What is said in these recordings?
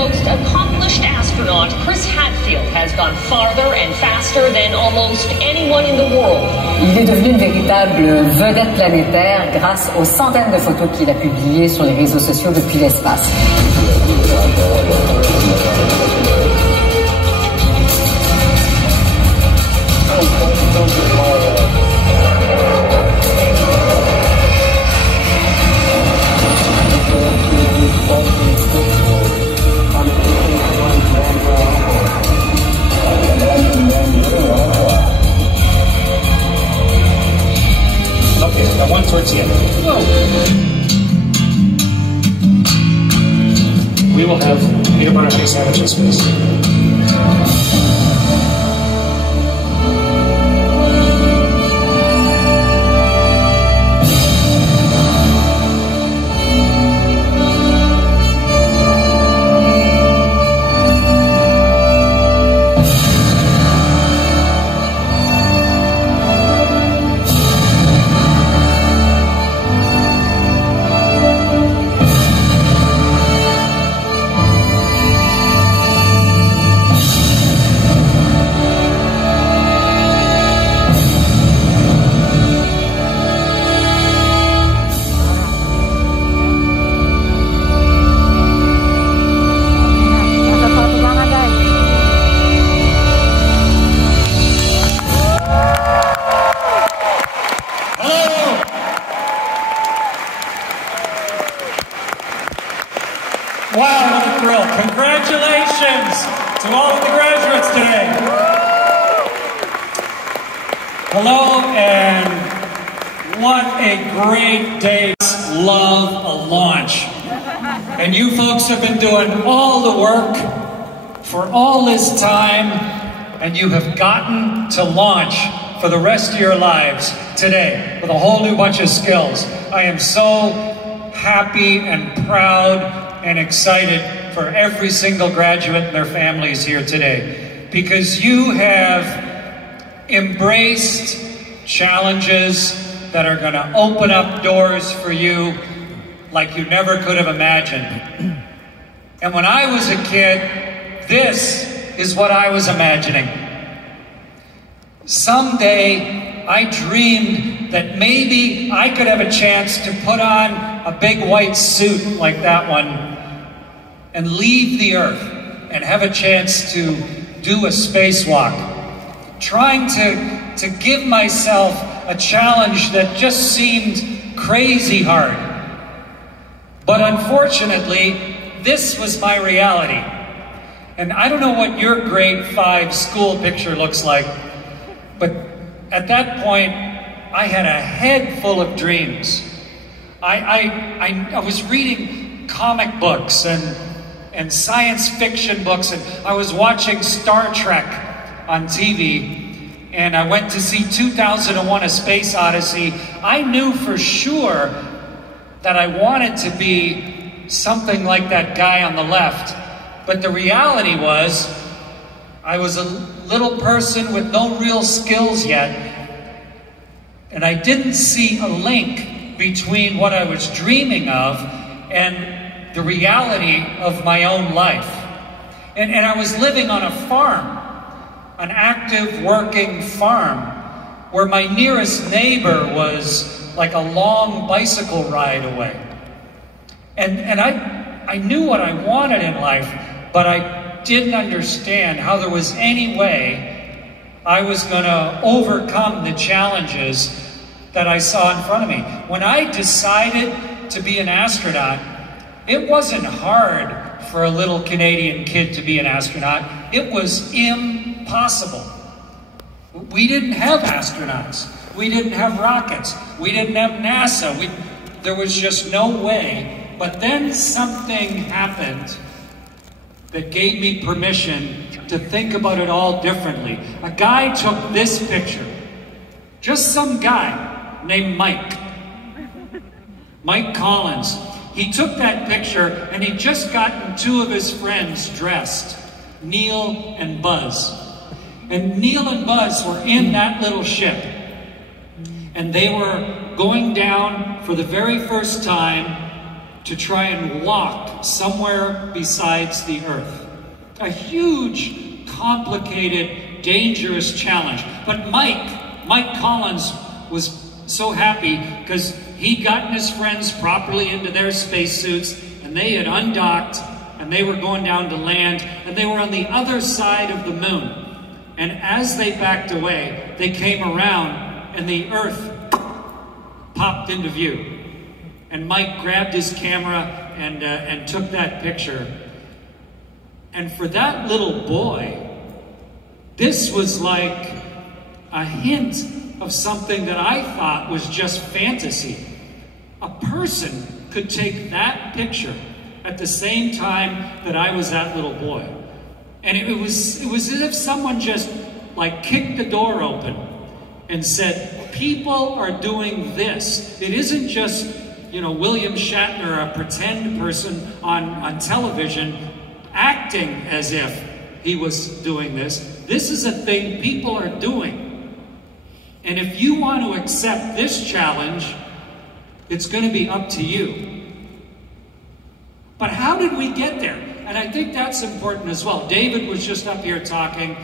most accomplished astronaut, Chris Hadfield, has gone farther and faster than almost anyone in the world. Il est devenu une véritable vedette planétaire grâce aux centaines de photos qu'il a publiées sur les réseaux sociaux depuis l'espace. One towards the end. Whoa. We will have peanut butter honey sandwiches, please. Wow, what a thrill. Congratulations to all of the graduates today. Hello, and what a great day. Love a launch. And you folks have been doing all the work for all this time, and you have gotten to launch for the rest of your lives today with a whole new bunch of skills. I am so happy and proud and excited for every single graduate and their families here today, because you have embraced challenges that are going to open up doors for you like you never could have imagined. And when I was a kid, this is what I was imagining. Someday I dreamed that maybe I could have a chance to put on a big white suit like that one and leave the Earth and have a chance to do a spacewalk. Trying to give myself a challenge that just seemed crazy hard. But unfortunately, this was my reality. And I don't know what your grade 5 school picture looks like, but at that point, I had a head full of dreams. I was reading comic books and science fiction books, and I was watching Star Trek on TV, and I went to see 2001: A Space Odyssey. I knew for sure that I wanted to be something like that guy on the left, but the reality was I was a little person with no real skills yet, and I didn't see a link between what I was dreaming of and the reality of my own life. And I was living on a farm, an active working farm, where my nearest neighbor was like a long bicycle ride away. And I knew what I wanted in life, but I didn't understand how there was any way I was going to overcome the challenges that I saw in front of me. When I decided to be an astronaut, it wasn't hard for a little Canadian kid to be an astronaut. It was impossible. We didn't have astronauts. We didn't have rockets. We didn't have NASA. There was just no way. But then something happened that gave me permission to think about it all differently. A guy took this picture. Just some guy named Mike Collins. He took that picture and he'd just gotten two of his friends dressed, Neil and Buzz. And Neil and Buzz were in that little ship. And they were going down for the very first time to try and walk somewhere besides the Earth. A huge, complicated, dangerous challenge. But Mike Collins was so happy because he'd gotten his friends properly into their spacesuits, and they had undocked, and they were going down to land, and they were on the other side of the moon. And as they backed away, they came around, and the Earth popped into view. And Mike grabbed his camera and took that picture. And for that little boy, this was like a hint of something that I thought was just fantasy. A person could take that picture at the same time that I was that little boy. And it was as if someone just like kicked the door open and said, people are doing this. It isn't just, you know, William Shatner, a pretend person on television, acting as if he was doing this. This is a thing people are doing. And if you want to accept this challenge, it's going to be up to you. But how did we get there? And I think that's important as well. David was just up here talking,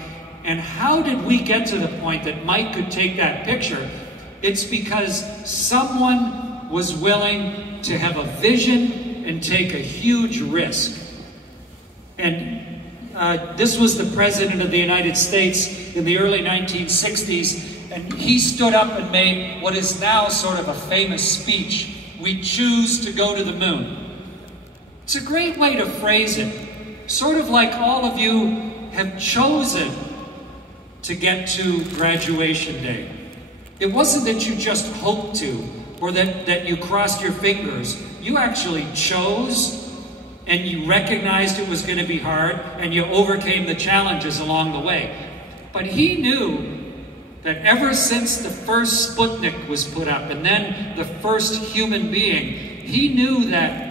and how did we get to the point that Mike could take that picture? It's because someone was willing to have a vision and take a huge risk. And this was the President of the United States in the early 1960s, and he stood up and made what is now sort of a famous speech. We choose to go to the moon. It's a great way to phrase it. Sort of like all of you have chosen to get to graduation day. It wasn't that you just hoped to, or that you crossed your fingers. You actually chose, and you recognized it was going to be hard, and you overcame the challenges along the way. But he knew that ever since the first Sputnik was put up, and then the first human being, he knew that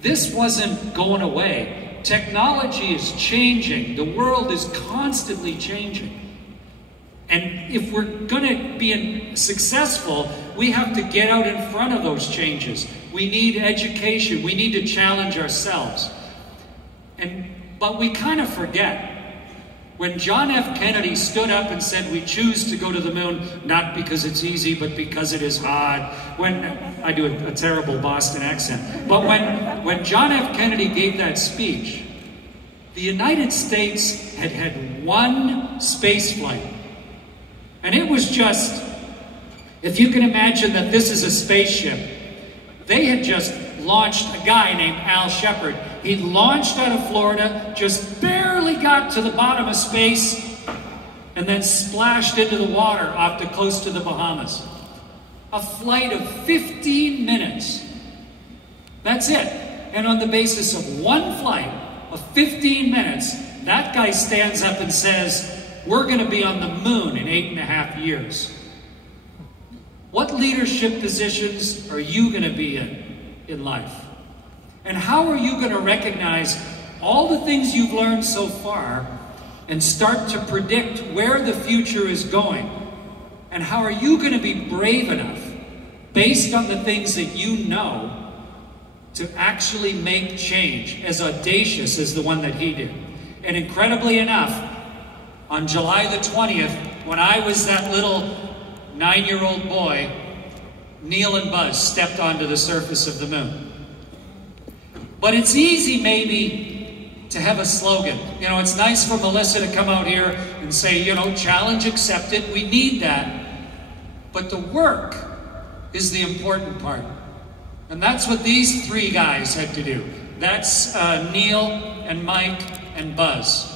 this wasn't going away. Technology is changing. The world is constantly changing. And if we're going to be successful, we have to get out in front of those changes. We need education. We need to challenge ourselves. But we kind of forget. When John F. Kennedy stood up and said, we choose to go to the moon, not because it's easy, but because it is hard. I do a terrible Boston accent. But when John F. Kennedy gave that speech, the United States had had one space flight. And it was just, if you can imagine that this is a spaceship, they had just launched a guy named Al Shepard. He launched out of Florida, just barely got to the bottom of space, and then splashed into the water off the coast of the Bahamas. A flight of 15 minutes. That's it. And on the basis of one flight of 15 minutes, that guy stands up and says, we're going to be on the moon in 8.5 years. What leadership positions are you going to be in life? And how are you going to recognize all the things you've learned so far and start to predict where the future is going? And how are you going to be brave enough, based on the things that you know, to actually make change as audacious as the one that he did? And incredibly enough, on July the 20th, when I was that little 9-year-old boy, Neil and Buzz stepped onto the surface of the moon. But it's easy, maybe, to have a slogan. You know, it's nice for Melissa to come out here and say, you know, challenge accepted. We need that. But the work is the important part. And that's what these three guys had to do. That's Neil and Mike and Buzz.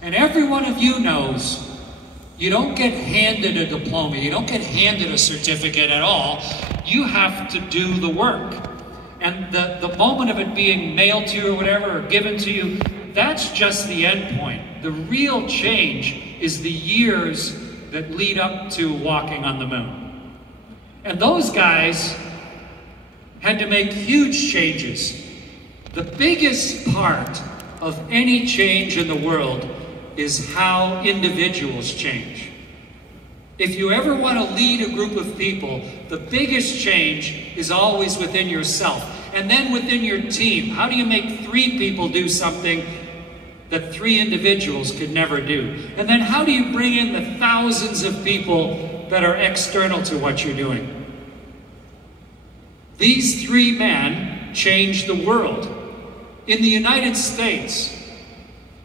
And every one of you knows you don't get handed a diploma. You don't get handed a certificate at all. You have to do the work. And the moment of it being mailed to you or whatever, or given to you, that's just the end point. The real change is the years that lead up to walking on the moon. And those guys had to make huge changes. The biggest part of any change in the world is how individuals change. If you ever want to lead a group of people, the biggest change is always within yourself. And then within your team, how do you make 3 people do something that 3 individuals could never do? And then how do you bring in the thousands of people that are external to what you're doing? These 3 men changed the world. In the United States,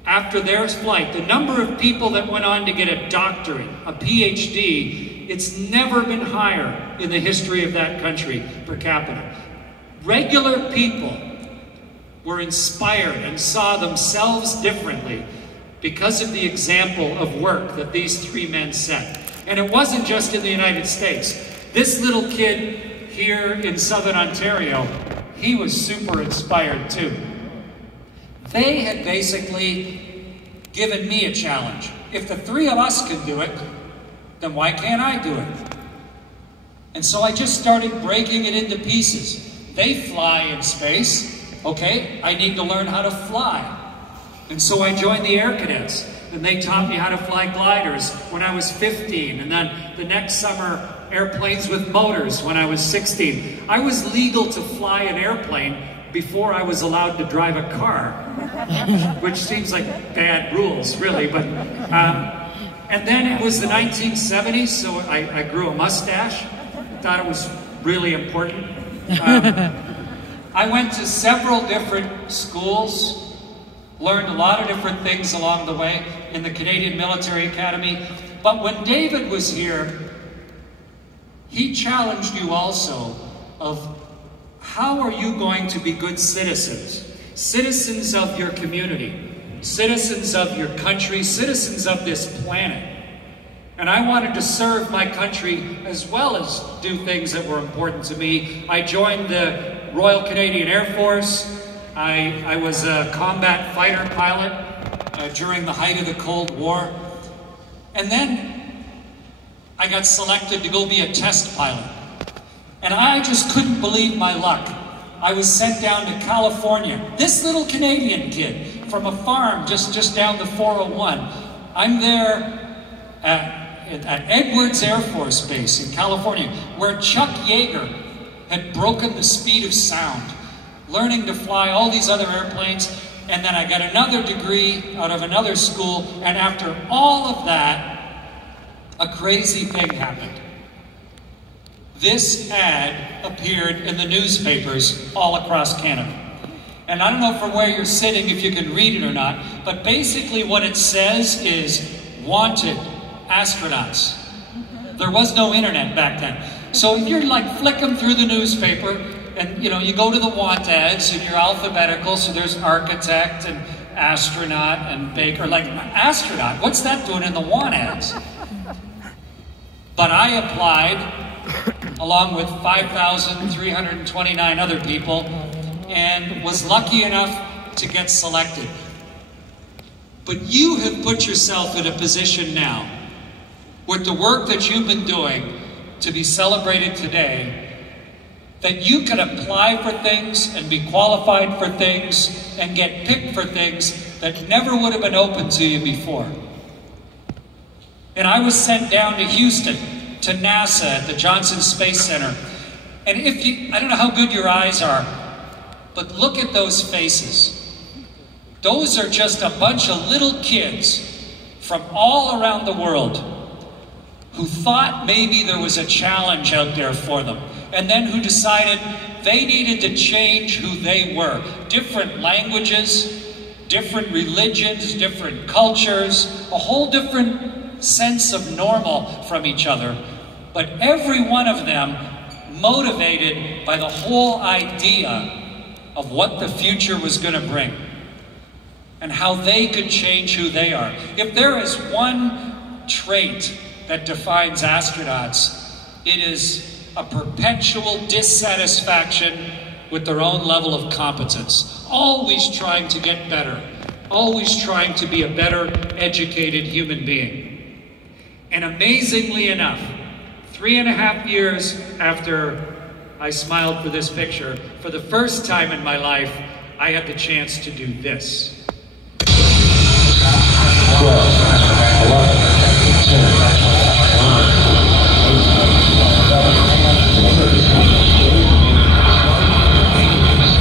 after their flight, the number of people that went on to get a doctorate, a PhD, it's never been higher in the history of that country per capita. Regular people were inspired and saw themselves differently because of the example of work that these 3 men set. And it wasn't just in the United States. This little kid here in Southern Ontario, he was super inspired too. They had basically given me a challenge. If the 3 of us can do it, then why can't I do it? And so I just started breaking it into pieces. They fly in space. Okay, I need to learn how to fly. And so I joined the Air Cadets, and they taught me how to fly gliders when I was 15. And then the next summer, airplanes with motors when I was 16. I was legal to fly an airplane before I was allowed to drive a car, which seems like bad rules, really. But and then it was the 1970s, so I grew a mustache. I thought it was really important. I went to several different schools, learned a lot of different things along the way in the Canadian Military Academy. But when David was here, he challenged you also of how are you going to be good citizens? Citizens of your community, citizens of your country, citizens of this planet. And I wanted to serve my country as well as do things that were important to me. I joined the Royal Canadian Air Force. I was a combat fighter pilot during the height of the Cold War. And then I got selected to go be a test pilot. And I just couldn't believe my luck. I was sent down to California. This little Canadian kid from a farm just down the 401. I'm there at Edwards Air Force Base in California, where Chuck Yeager had broken the speed of sound, learning to fly all these other airplanes. And then I got another degree out of another school. And after all of that, a crazy thing happened. This ad appeared in the newspapers all across Canada. And I don't know from where you're sitting if you can read it or not, but basically what it says is, wanted astronauts. There was no internet back then. So you're like flicking through the newspaper and you go to the want ads and you're alphabetical, so there's architect and astronaut and baker. Like, astronaut, what's that doing in the want ads? But I applied along with 5,329 other people, and was lucky enough to get selected. But you have put yourself in a position now, with the work that you've been doing, to be celebrated today, that you can apply for things and be qualified for things and get picked for things that never would have been open to you before. And I was sent down to Houston, to NASA at the Johnson Space Center. And I don't know how good your eyes are, but look at those faces. Those are just a bunch of little kids from all around the world who thought maybe there was a challenge out there for them, and then who decided they needed to change who they were. Different languages, different religions, different cultures, a whole different sense of normal from each other. But every one of them motivated by the whole idea of what the future was going to bring and how they could change who they are. If there is one trait that defines astronauts, it is a perpetual dissatisfaction with their own level of competence. Always trying to get better. Always trying to be a better educated human being. And amazingly enough, 3.5 years after I smiled for this picture, for the first time in my life, I had the chance to do this. 12, 11, 10, 9, 8, 7, 6,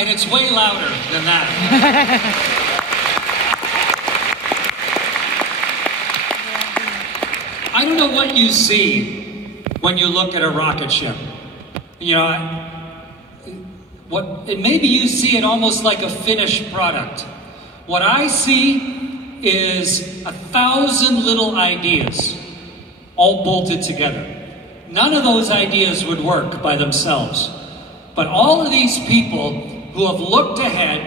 And it's way louder than that. I don't know what you see when you look at a rocket ship. You know, maybe you see it almost like a finished product. What I see is 1,000 little ideas all bolted together. None of those ideas would work by themselves. But all of these people who have looked ahead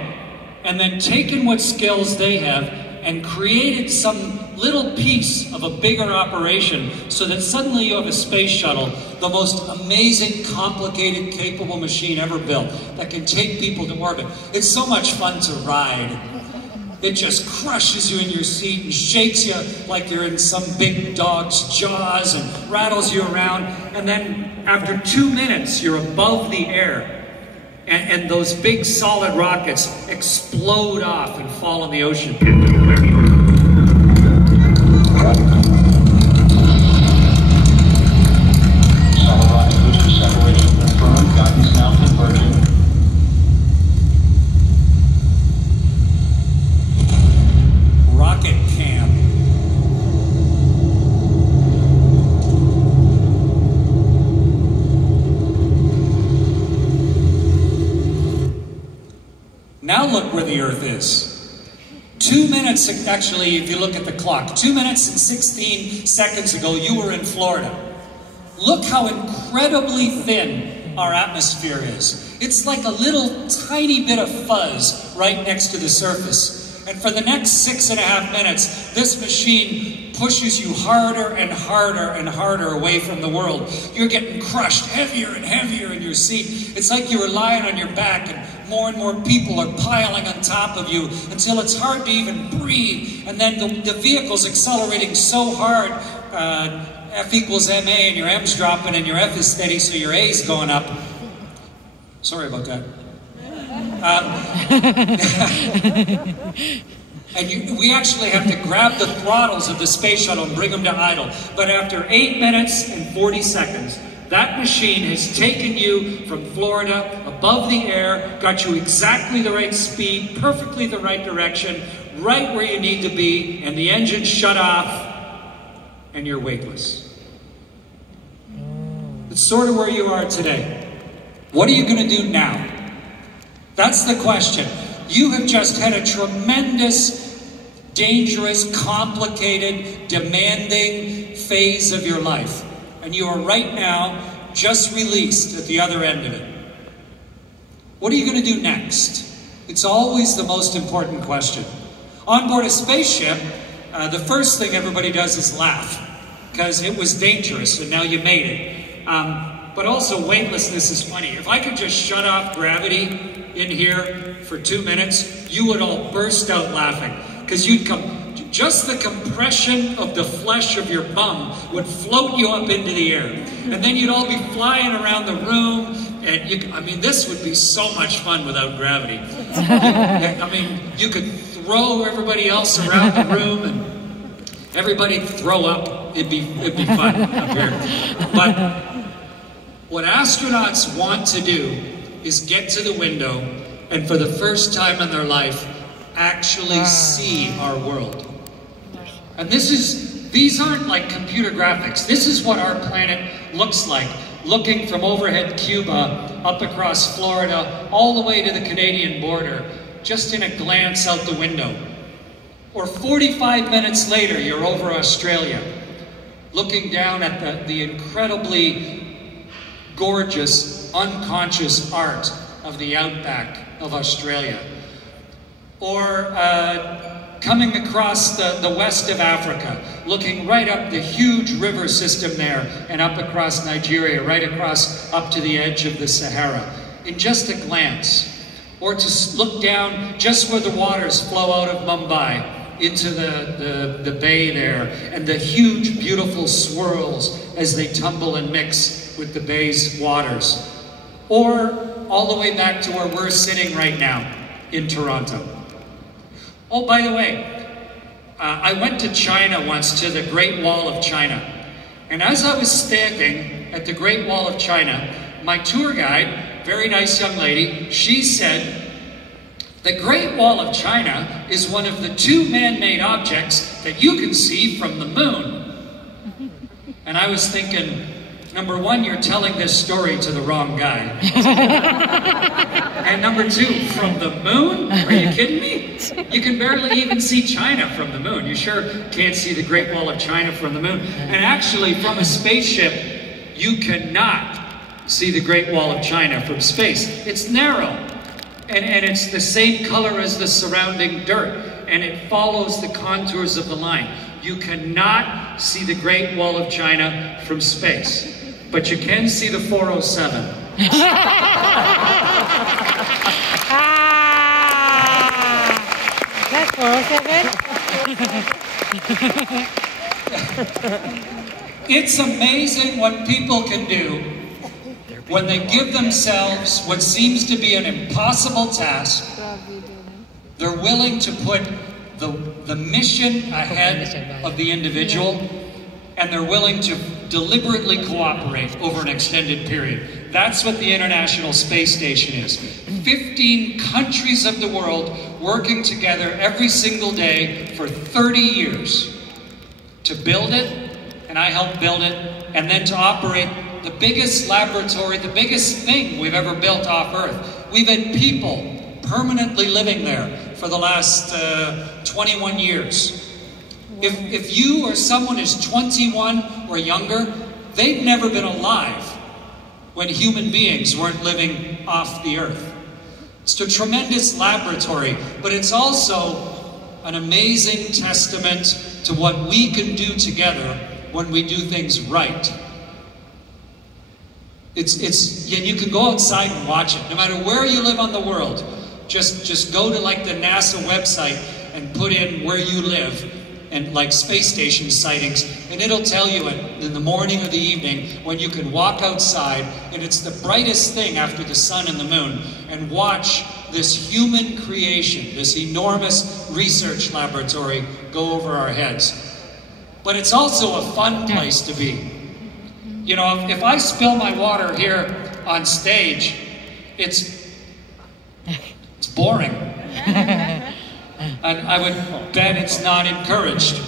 and then taken what skills they have and created some little piece of a bigger operation so that suddenly you have a space shuttle, the most amazing, complicated, capable machine ever built that can take people to orbit. It's so much fun to ride. It just crushes you in your seat and shakes you like you're in some big dog's jaws and rattles you around. And then after 2 minutes, you're above the air. And those big solid rockets explode off and fall in the ocean. Solid rocket booster separation confirmed. Guidance now converging. Rocket cam. Now look where the Earth is. 2 minutes, actually, if you look at the clock, 2 minutes and 16 seconds ago, you were in Florida. Look how incredibly thin our atmosphere is. It's like a little tiny bit of fuzz right next to the surface. And for the next 6.5 minutes, this machine pushes you harder and harder and harder away from the world. You're getting crushed heavier and heavier in your seat. It's like you were lying on your back and more people are piling on top of you until it's hard to even breathe. And then the vehicle's accelerating so hard, F equals MA, and your M's dropping and your F is steady, so your A's going up. Sorry about that. And we actually have to grab the throttles of the space shuttle and bring them to idle. But after 8 minutes and 40 seconds, that machine has taken you from Florida, above the air, got you exactly the right speed, perfectly the right direction, right where you need to be, and the engine shut off, and you're weightless. It's sort of where you are today. What are you going to do now? That's the question. You have just had a tremendous, dangerous, complicated, demanding phase of your life. And you are right now just released at the other end of it. What are you going to do next? It's always the most important question. On board a spaceship, the first thing everybody does is laugh, because it was dangerous and now you made it. But also weightlessness is funny. If I could just shut off gravity in here for 2 minutes, you would all burst out laughing, because you'd come. Just the compression of the flesh of your bum would float you up into the air. And then you'd all be flying around the room. And I mean, this would be so much fun without gravity. I mean, you could throw everybody else around the room and everybody'd throw up. It'd be fun up here. But what astronauts want to do is get to the window and for the first time in their life, actually see our world. And these aren't like computer graphics. This is what our planet looks like, looking from overhead Cuba, up across Florida, all the way to the Canadian border, just in a glance out the window. Or 45 minutes later, you're over Australia, looking down at the incredibly gorgeous, unconscious art of the outback of Australia. Or coming across the west of Africa, looking right up the huge river system there and up across Nigeria, right across up to the edge of the Sahara, in just a glance. Or to look down just where the waters flow out of Mumbai into the bay there, and the huge, beautiful swirls as they tumble and mix with the bay's waters. Or all the way back to where we're sitting right now in Toronto. Oh, by the way, I went to China once, to the Great Wall of China. And as I was standing at the Great Wall of China, my tour guide, very nice young lady, she said, The Great Wall of China is one of the 2 man-made objects that you can see from the moon. And I was thinking, number 1, you're telling this story to the wrong guy. And number 2, from the moon? Are you kidding me? You can barely even see China from the moon. You sure can't see the Great Wall of China from the moon. And actually, from a spaceship, you cannot see the Great Wall of China from space. It's narrow. And it's the same color as the surrounding dirt, and it follows the contours of the line. You cannot see the Great Wall of China from space, but you can see the 407. That's 407? It's amazing what people can do when they give themselves what seems to be an impossible task. They're willing to put the mission ahead of the individual, and they're willing to deliberately cooperate over an extended period. That's what the International Space Station is. 15 countries of the world working together every single day for 30 years to build it, and I helped build it, and then to operate the biggest laboratory, the biggest thing we've ever built off Earth. We've had people permanently living there for the last 21 years. If you or someone is 21 or younger, they've never been alive when human beings weren't living off the Earth. It's a tremendous laboratory, but it's also an amazing testament to what we can do together when we do things right. And you can go outside and watch it. No matter where you live on the world, just go to like the NASA website and put in where you live and like space station sightings, and it'll tell you in the morning or the evening when you can walk outside, and it's the brightest thing after the sun and the moon, and watch this human creation, this enormous research laboratory go over our heads. But it's also a fun place to be. You know, if I spill my water here on stage, it's boring. And I would bet it's not encouraged.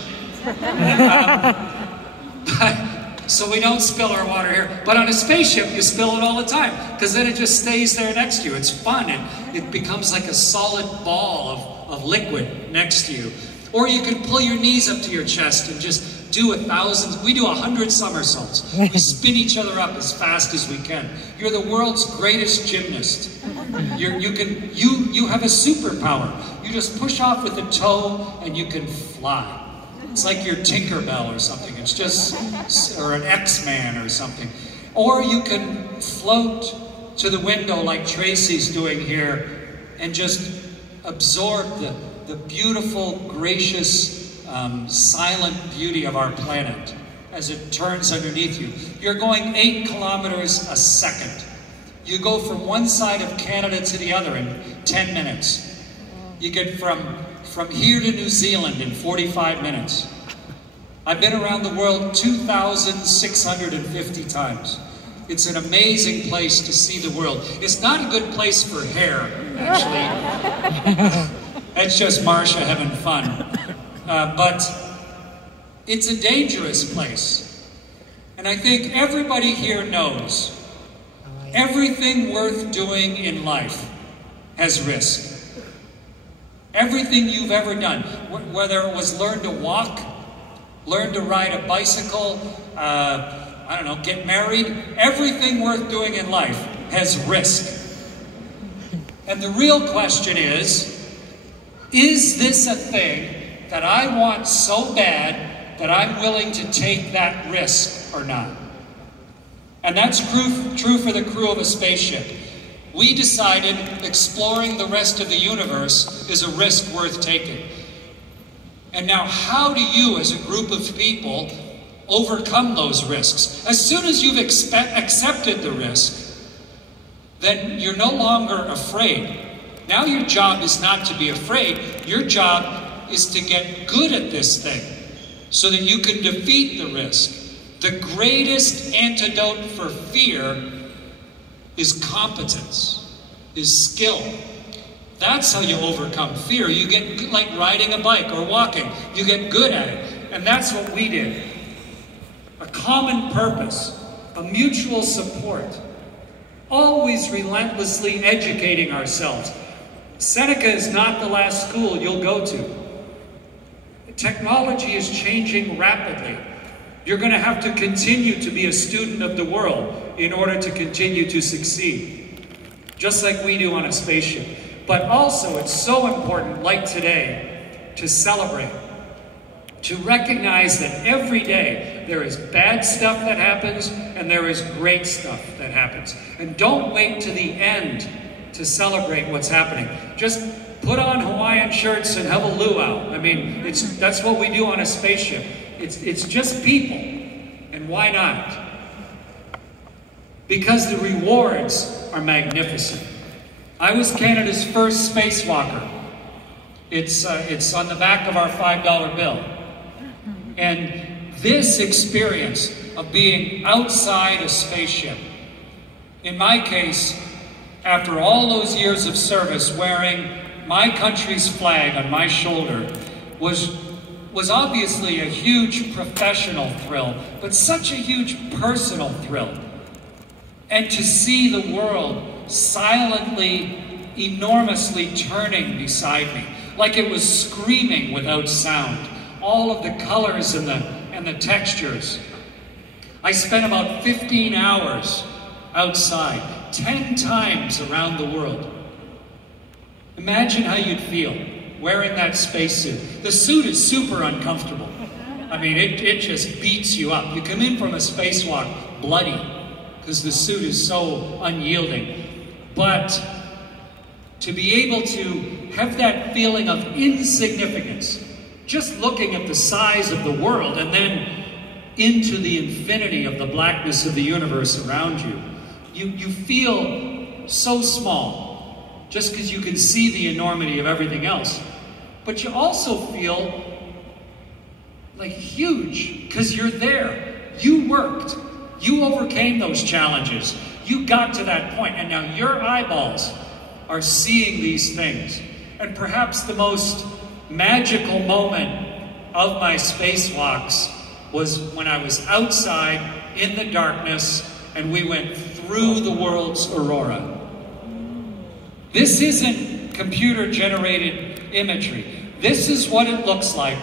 So we don't spill our water here. But on a spaceship, you spill it all the time, because then it just stays there next to you. It's fun, and it becomes like a solid ball of liquid next to you. Or you can pull your knees up to your chest and just do 100 somersaults. We spin each other up as fast as we can. You're the world's greatest gymnast. You have a superpower. You just push off with a toe and you can fly. It's like you're Tinkerbell or something. It's just, or an X-Man or something. Or you can float to the window like Tracy's doing here and just absorb the beautiful, gracious, silent beauty of our planet as it turns underneath you. You're going 8 kilometers a second. You go from one side of Canada to the other in 10 minutes. You get from here to New Zealand in 45 minutes. I've been around the world 2,650 times. It's an amazing place to see the world. It's not a good place for hair, actually. That's just Marsha having fun. But it's a dangerous place. And I think everybody here knows everything worth doing in life has risk. Everything you've ever done, whether it was learn to walk, learn to ride a bicycle, I don't know, get married, everything worth doing in life has risk. And the real question is this a thing that I want so bad that I'm willing to take that risk or not? And that's true for the crew of a spaceship. We decided exploring the rest of the universe is a risk worth taking. And now how do you, as a group of people, overcome those risks? As soon as you've accepted the risk, then you're no longer afraid. Now your job is not to be afraid. Your job is to get good at this thing so that you can defeat the risk. The greatest antidote for fear is competence, is skill. That's how you overcome fear. You get, like riding a bike or walking, you get good at it. And that's what we did. A common purpose, a mutual support, always relentlessly educating ourselves. Seneca is not the last school you'll go to. Technology is changing rapidly. You're going to have to continue to be a student of the world in order to continue to succeed, just like we do on a spaceship. But also, it's so important, like today, to celebrate, to recognize that every day there is bad stuff that happens and there is great stuff that happens. And don't wait to the end to celebrate what's happening. Just put on Hawaiian shirts and have a luau. I mean, that's what we do on a spaceship. It's just people. And why not? Because the rewards are magnificent. I was Canada's first spacewalker. It's on the back of our $5 bill. And this experience of being outside a spaceship, in my case, after all those years of service, wearing my country's flag on my shoulder, was obviously a huge professional thrill, but such a huge personal thrill. And to see the world silently, enormously turning beside me, like it was screaming without sound, all of the colors and the textures. I spent about 15 hours outside, 10 times around the world. Imagine how you'd feel wearing that spacesuit. The suit is super uncomfortable. I mean, it just beats you up. You come in from a spacewalk bloody because the suit is so unyielding. But to be able to have that feeling of insignificance, just looking at the size of the world and then into the infinity of the blackness of the universe around you, you feel so small just because you can see the enormity of everything else. But you also feel like huge because you're there. You worked. You overcame those challenges. You got to that point, and now your eyeballs are seeing these things. And perhaps the most magical moment of my spacewalks was when I was outside in the darkness and we went through the world's aurora. This isn't computer-generated imagery. This is what it looks like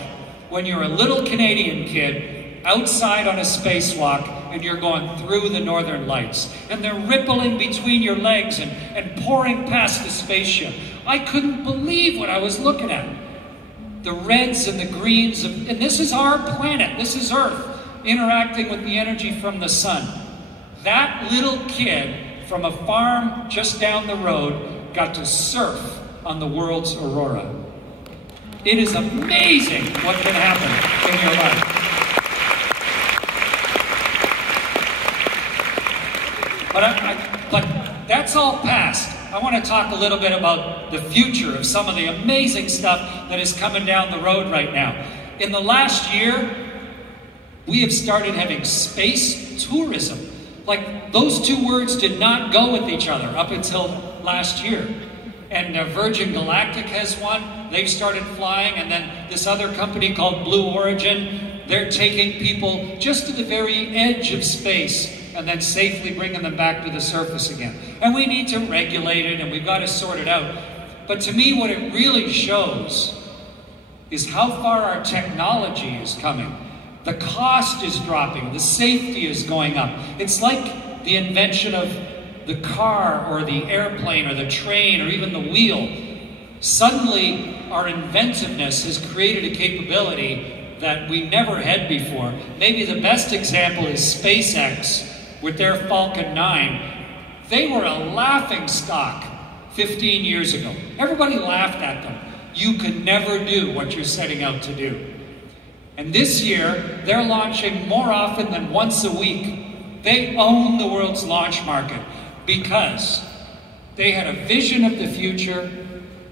when you're a little Canadian kid outside on a spacewalk and you're going through the northern lights. And they're rippling between your legs and pouring past the spaceship. I couldn't believe what I was looking at. The reds and the greens, and this is our planet, this is Earth, interacting with the energy from the sun. That little kid from a farm just down the road got to surf on the world's aurora. It is amazing what can happen in your life. But that's all past. I want to talk a little bit about the future of some of the amazing stuff that is coming down the road right now. In the last year, we have started having space tourism. Like, those two words did not go with each other up until last year. And Virgin Galactic has one. They've started flying. And then this other company called Blue Origin, they're taking people just to the very edge of space and then safely bringing them back to the surface again. And we need to regulate it, and we've got to sort it out. But to me, what it really shows is how far our technology is coming. The cost is dropping. The safety is going up. It's like the invention of the car or the airplane or the train or even the wheel. Suddenly, our inventiveness has created a capability that we never had before. Maybe the best example is SpaceX with their Falcon 9. They were a laughing stock 15 years ago. Everybody laughed at them. You could never do what you're setting out to do. And this year, they're launching more often than once a week. They own the world's launch market because they had a vision of the future.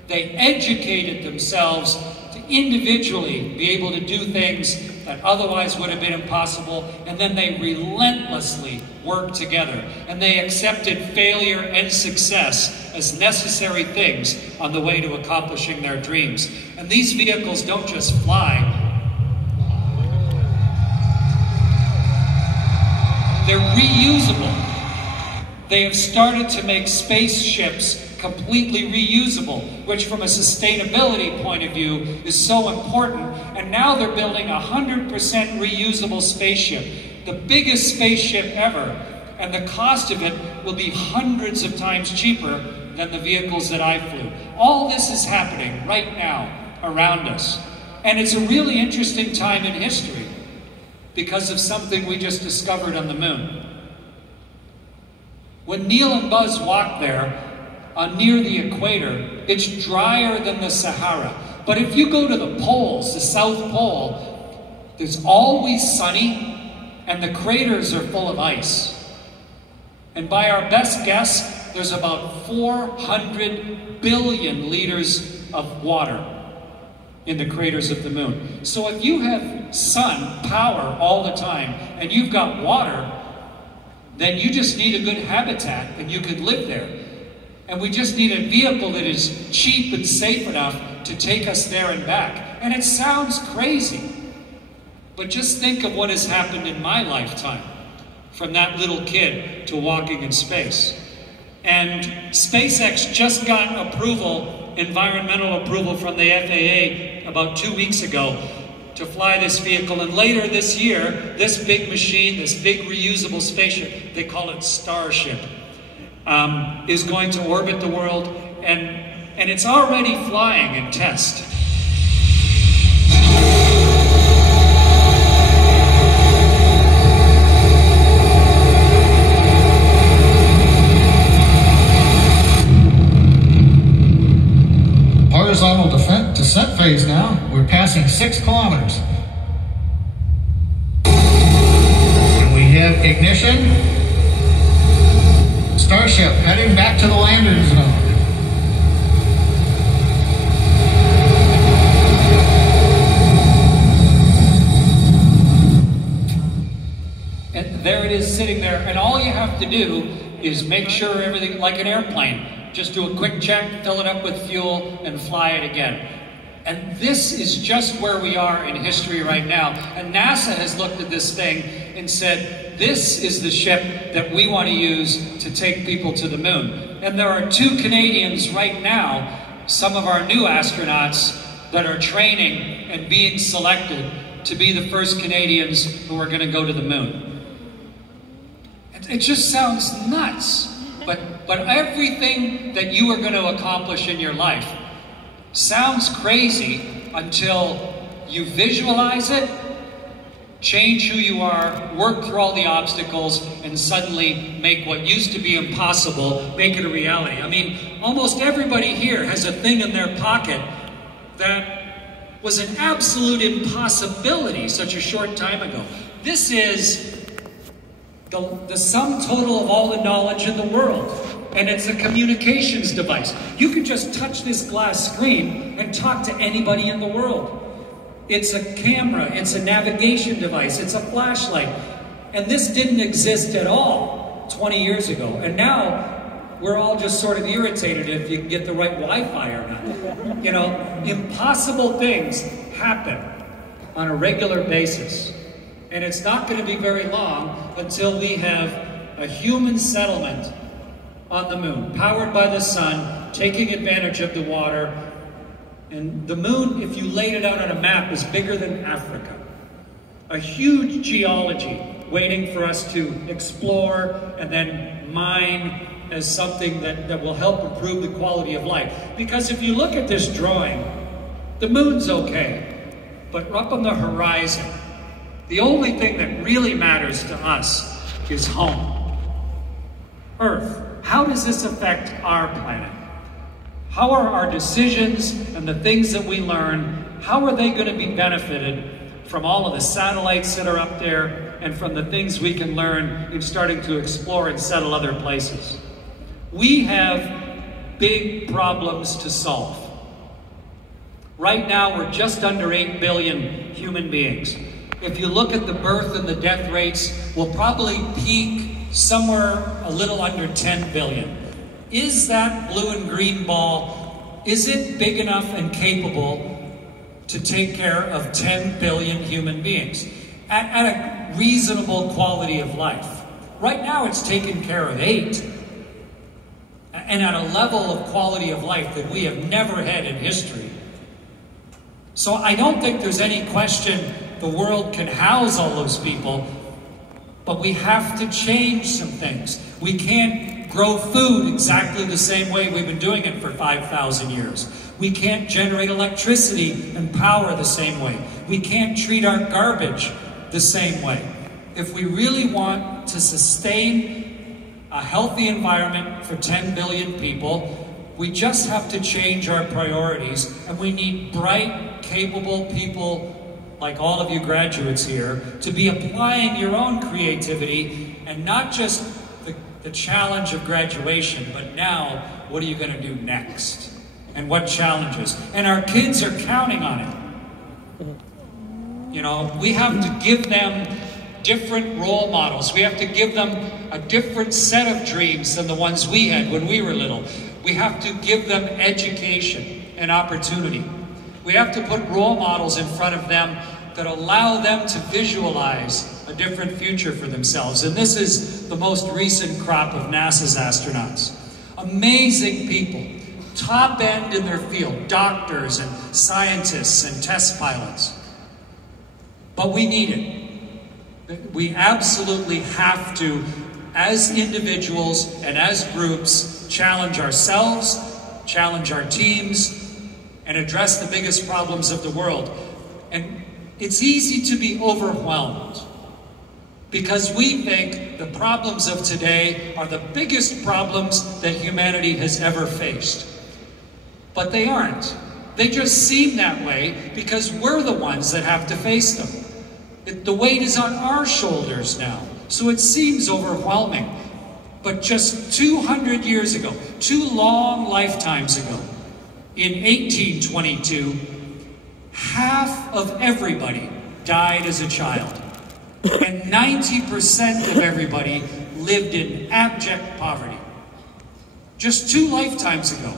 They educated themselves to individually be able to do things that otherwise would have been impossible, and then they relentlessly worked together, and they accepted failure and success as necessary things on the way to accomplishing their dreams. And these vehicles don't just fly, they're reusable. They have started to make spaceships completely reusable, which from a sustainability point of view is so important. And now they're building a 100% reusable spaceship, the biggest spaceship ever. And the cost of it will be hundreds of times cheaper than the vehicles that I flew. All this is happening right now around us. And it's a really interesting time in history because of something we just discovered on the moon. When Neil and Buzz walked there, near the equator, it's drier than the Sahara. But if you go to the poles, the South Pole, there's always sunny, and the craters are full of ice. And by our best guess, there's about 400 billion liters of water in the craters of the moon. So if you have sun power all the time, and you've got water, then you just need a good habitat, and you could live there. And we just need a vehicle that is cheap and safe enough to take us there and back. And it sounds crazy, but just think of what has happened in my lifetime, from that little kid to walking in space. And SpaceX just got approval, environmental approval from the FAA about 2 weeks ago to fly this vehicle. And later this year, this big machine, this big reusable spaceship, they call it Starship, is going to orbit the world, and it's already flying in test. Horizontal descent phase now. We're passing 6 kilometers. And we have ignition. Starship heading back to the landing zone. And there it is sitting there, and all you have to do is make sure everything, like an airplane, just do a quick check, fill it up with fuel, and fly it again. And this is just where we are in history right now. And NASA has looked at this thing and said, this is the ship that we want to use to take people to the moon. And there are 2 Canadians right now, some of our new astronauts, that are training and being selected to be the first Canadians who are going to go to the moon. It just sounds nuts. But everything that you are going to accomplish in your life sounds crazy until you visualize it, change who you are, work through all the obstacles, and suddenly make what used to be impossible, make it a reality. I mean, almost everybody here has a thing in their pocket that was an absolute impossibility such a short time ago. This is the sum total of all the knowledge in the world. And it's a communications device. You can just touch this glass screen and talk to anybody in the world. It's a camera, it's a navigation device, it's a flashlight. And this didn't exist at all 20 years ago. And now we're all just sort of irritated if you can get the right Wi-Fi or not. You know, impossible things happen on a regular basis. And it's not going to be very long until we have a human settlement on the moon, powered by the sun, taking advantage of the water. And the moon, if you laid it out on a map, is bigger than Africa. A huge geology waiting for us to explore and then mine as something that will help improve the quality of life. Because if you look at this drawing, the moon's okay, but up on the horizon, the only thing that really matters to us is home, Earth. How does this affect our planet? How are our decisions and the things that we learn, how are they going to be benefited from all of the satellites that are up there and from the things we can learn in starting to explore and settle other places? We have big problems to solve. Right now, we're just under 8 billion human beings. If you look at the birth and the death rates, we'll probably peak somewhere a little under 10 billion. Is that blue and green ball, is it big enough and capable to take care of 10 billion human beings at a reasonable quality of life? Right now, it's taken care of 8, and at a level of quality of life that we have never had in history. So I don't think there's any question the world can house all those people, but we have to change some things. We can't grow food exactly the same way we've been doing it for 5,000 years. We can't generate electricity and power the same way. We can't treat our garbage the same way. If we really want to sustain a healthy environment for 10 billion people, we just have to change our priorities, and we need bright, capable people like all of you graduates here to be applying your own creativity, and not just the challenge of graduation, but now, what are you going to do next? And what challenges? And our kids are counting on it. You know, we have to give them different role models. We have to give them a different set of dreams than the ones we had when we were little. We have to give them education and opportunity. We have to put role models in front of them that allow them to visualize a different future for themselves. And this is the most recent crop of NASA's astronauts. Amazing people, top end in their field, doctors and scientists and test pilots. But we need it. We absolutely have to, as individuals and as groups, challenge ourselves, challenge our teams, and address the biggest problems of the world. And it's easy to be overwhelmed because we think the problems of today are the biggest problems that humanity has ever faced. But they aren't. They just seem that way because we're the ones that have to face them. The weight is on our shoulders now, so it seems overwhelming. But just 200 years ago, 2 long lifetimes ago, in 1822, half of everybody died as a child, and 90% of everybody lived in abject poverty. Just 2 lifetimes ago.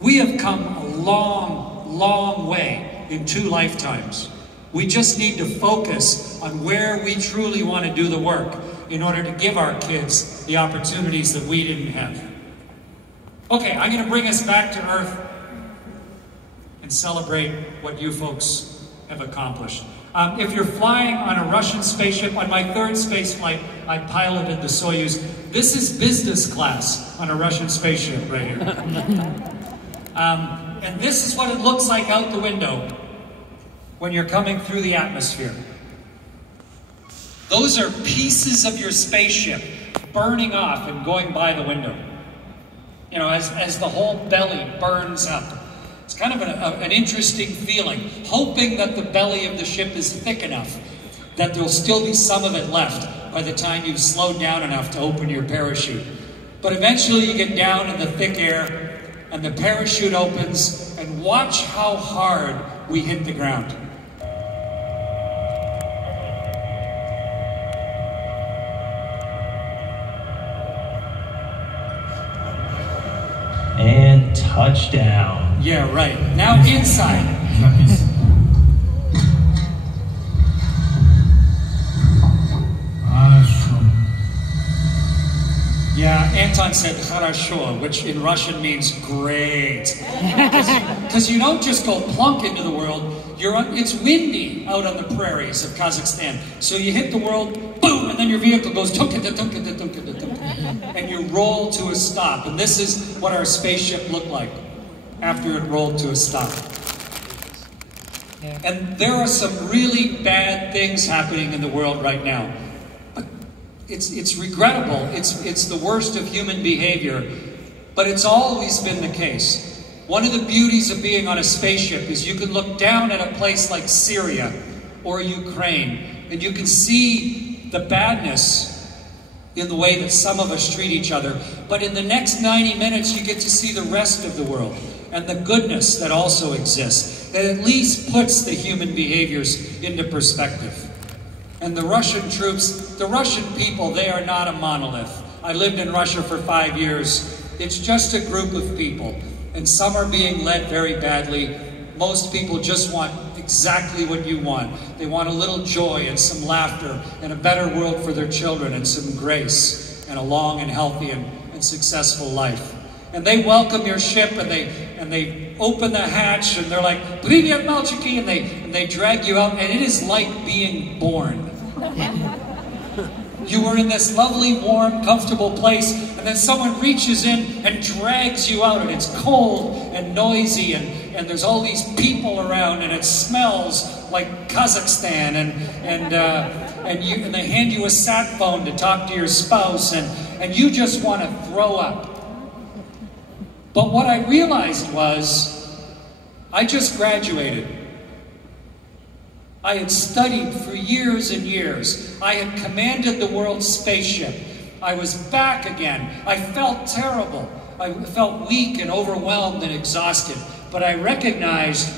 We have come a long, long way in 2 lifetimes. We just need to focus on where we truly want to do the work in order to give our kids the opportunities that we didn't have. Okay, I'm going to bring us back to Earth and celebrate what you folks have accomplished. If you're flying on a Russian spaceship, on my 3rd space flight, I piloted the Soyuz. This is business class on a Russian spaceship right here. And this is what it looks like out the window when you're coming through the atmosphere. Those are pieces of your spaceship burning off and going by the window. You know, as the whole belly burns up. It's kind of an interesting feeling, hoping that the belly of the ship is thick enough that there'll still be some of it left by the time you've slowed down enough to open your parachute. But eventually you get down in the thick air and the parachute opens, and watch how hard we hit the ground. And touchdown. Yeah, right. Now inside. Yeah, Anton said "хорошо," which in Russian means great. Because you don't just go plunk into the world. It's windy out on the prairies of Kazakhstan. So you hit the world, boom, and then your vehicle goes and you roll to a stop. And this is what our spaceship looked like after it rolled to a stop. And there are some really bad things happening in the world right now. It's regrettable. It's the worst of human behavior, but it's always been the case. One of the beauties of being on a spaceship is you can look down at a place like Syria or Ukraine, and you can see the badness in the way that some of us treat each other. But in the next 90 minutes, you get to see the rest of the world and the goodness that also exists. that at least puts the human behaviors into perspective. And the Russian troops, the Russian people, they are not a monolith. I lived in Russia for 5 years. It's just a group of people, and some are being led very badly. Most people just want exactly what you want. They want a little joy and some laughter and a better world for their children and some grace and a long and healthy and successful life. And they welcome your ship, and they open the hatch, and they're like, "Привет, мальчики," and they drag you out, and it is like being born. You were in this lovely, warm, comfortable place, and then someone reaches in and drags you out, and it's cold and noisy, and there's all these people around, and it smells like Kazakhstan, and they hand you a sat phone to talk to your spouse, and you just want to throw up. But what I realized was, I just graduated. I had studied for years and years. I had commanded the world's spaceship. I was back again. I felt terrible. I felt weak and overwhelmed and exhausted. But I recognized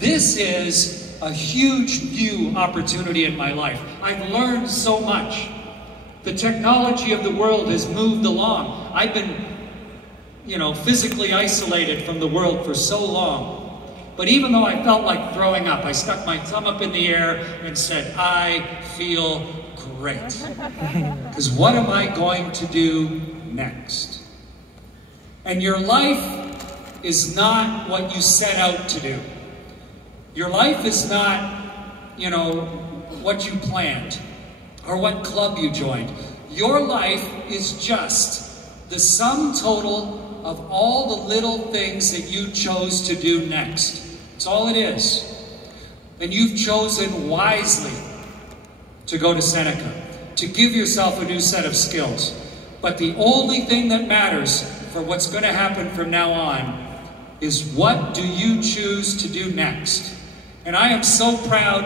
this is a huge new opportunity in my life. I've learned so much. The technology of the world has moved along. I've been, physically isolated from the world for so long. But even though I felt like throwing up, I stuck my thumb up in the air and said, I feel great. Because what am I going to do next? And your life is not what you set out to do. Your life is not, what you planned or what club you joined. Your life is just the sum total of all the little things that you chose to do next. That's all it is. And you've chosen wisely to go to Seneca, to give yourself a new set of skills. But the only thing that matters for what's going to happen from now on is, what do you choose to do next? And I am so proud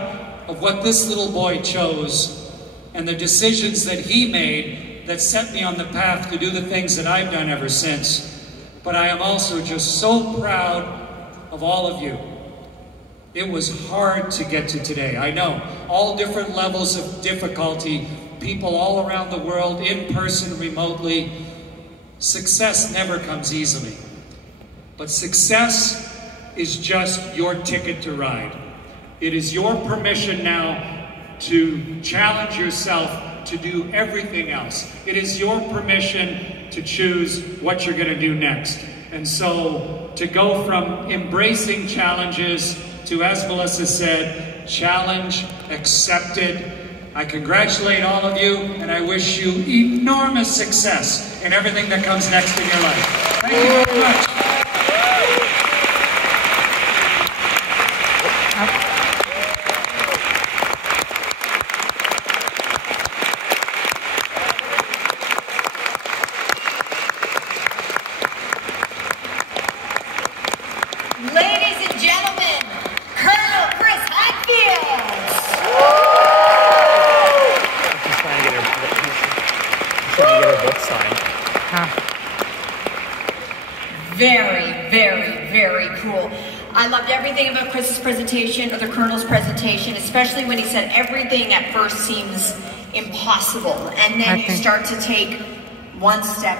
of what this little boy chose and the decisions that he made that set me on the path to do the things that I've done ever since. But I am also just so proud of all of you. It was hard to get to today. I know, all different levels of difficulty, people all around the world, in person, remotely. Success never comes easily. But success is just your ticket to ride. It is your permission now to challenge yourself to do everything else. It is your permission to choose what you're going to do next. And so, to go from embracing challenges to, as Melissa said, challenge accepted. I congratulate all of you, and I wish you enormous success in everything that comes next in your life. Thank you very much. Ladies and gentlemen, Colonel Chris Hadfield. He's trying to get her book signed. Very, very, very cool. I loved everything about Chris's presentation, or the Colonel's presentation, especially when he said everything at first seems impossible, and then you start to take one step